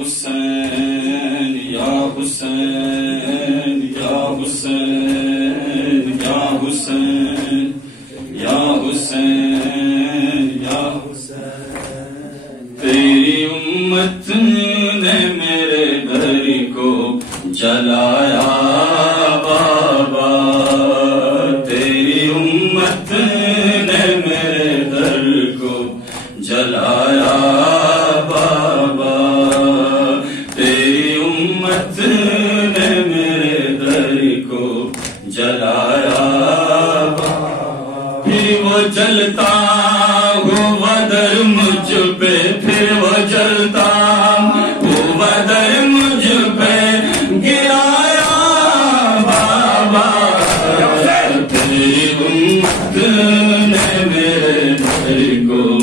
حسین یا حسین یا حسین یا حسین یا حسین یا حسین تیری امت نے میرے گھر کو جلایا بابا تیری امت نے میرے گھر کو جلایا بابا تیری امت نے میرے گھر کو جلایا پھر وہ جلتا ہوا در مجھ پہ پھر وہ جلتا ہوا در مجھ پہ گرایا بابا تیری امت نے میرے گھر کو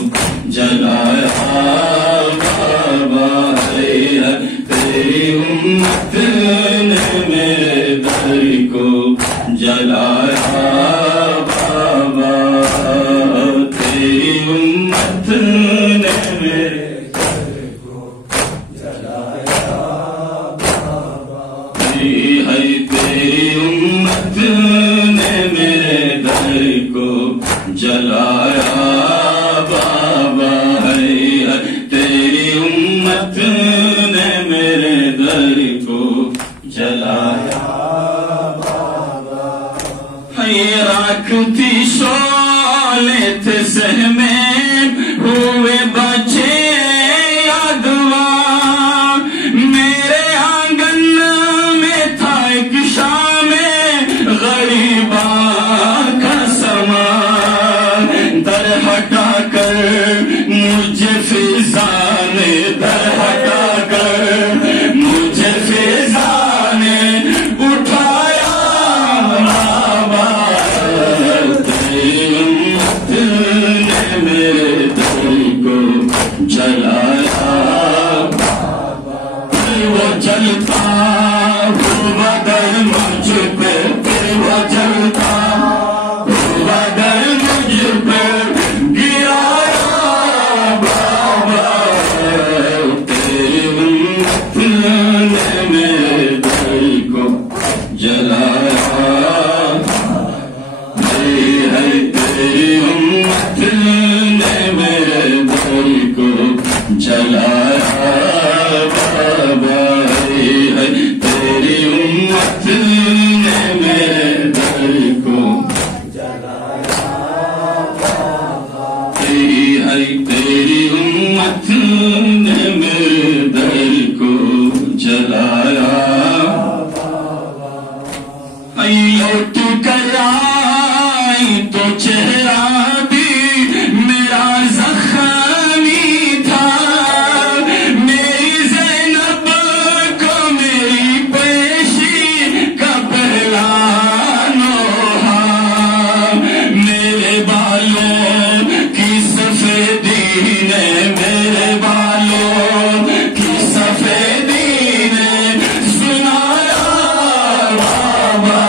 جلایا بابا تیری امت نے میرے گھر کو جلایا بابا تیری امت نے میرے گھر کو جلایا بابا ہے تیری امت نے میرے گھر کو جلایا بابا ہے تیری امت نے میرے گھر کو جلایا راکھ تھی شعلے تھے سہمے ہوئے بچے یادواں میرے آنگن میں تھا ایک شام غریباں کا سامان در ہٹا کر مجھے فضا نے در ہٹا کر مجھے فضا نے اٹھایا بابا تیری امت نے میرے دل کو جلایا پھر وہ جلتا ہوا در مجھ پہ پھر وہ جلتا ہوا در مجھ پہ گرایا بابا تیری امت نے میرے دل کو جلایا ہے تیری امت نے میرے دل کو جلایا بابا ہے تیری امت نے میرے دل کو جلایا ہے تیری امت نے میرے دل کو جلایا لوٹ کر آئی تو چہرہ بھی میرا زخمی تھا میری زینب کو میری پیشی کا پہلا نوحہ میرے بالوں کی سفیدی نے میرے بالوں کی سفیدی نے سنایا بابا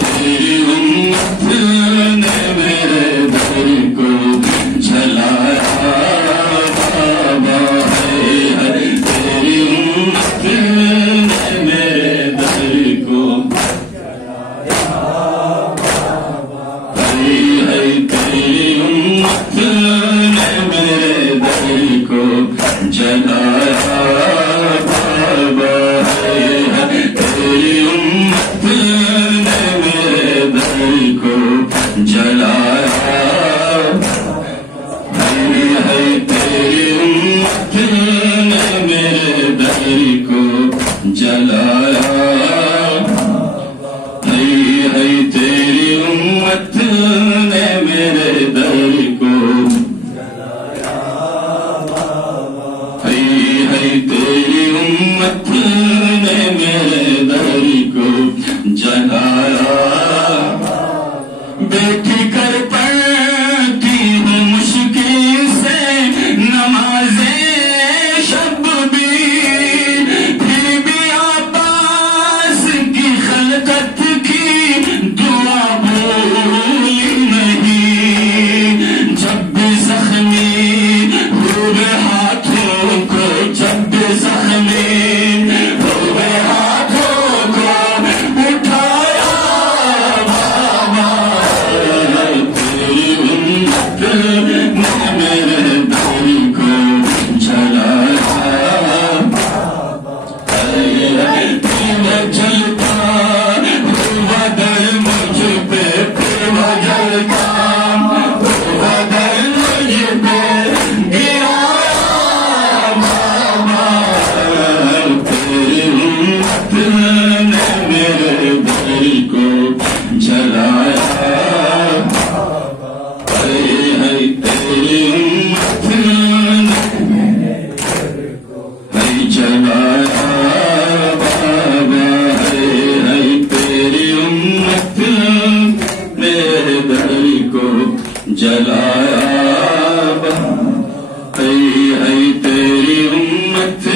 تیری امت نے میرے دل کو جلایا بابا تیری امت نے میرے دل کو جلایا بابا تیری امت نے میرے دل کو جلایا بابا تیری امت نے میرے دل کو جلایا ہے تیری امت نے میرے دل کو جلایا ہے تیری امت نے میرے دل کو جلایا ہے تیری امت نے میرے دل کو جلایا بیٹھ کر پڑھتی ہوں مشکل سے نمازیں شب بھی پھر بھی عباس کی خلقت کی دعا بھولی نہیں جب بھی زخمی ہوئے ہاتھوں کو جب بھی زخمی ہوئے ہاتھوں کو اٹھایا بابا تیری امت نے میرے دل کو جلایا جلتا ہوا دل مجھ پہ جلتا ہوا دل مجھ پہ گرایا بابا تیری امت نے میرے دل کو جلایا تیری امت نے جلایا جلایا تیری امت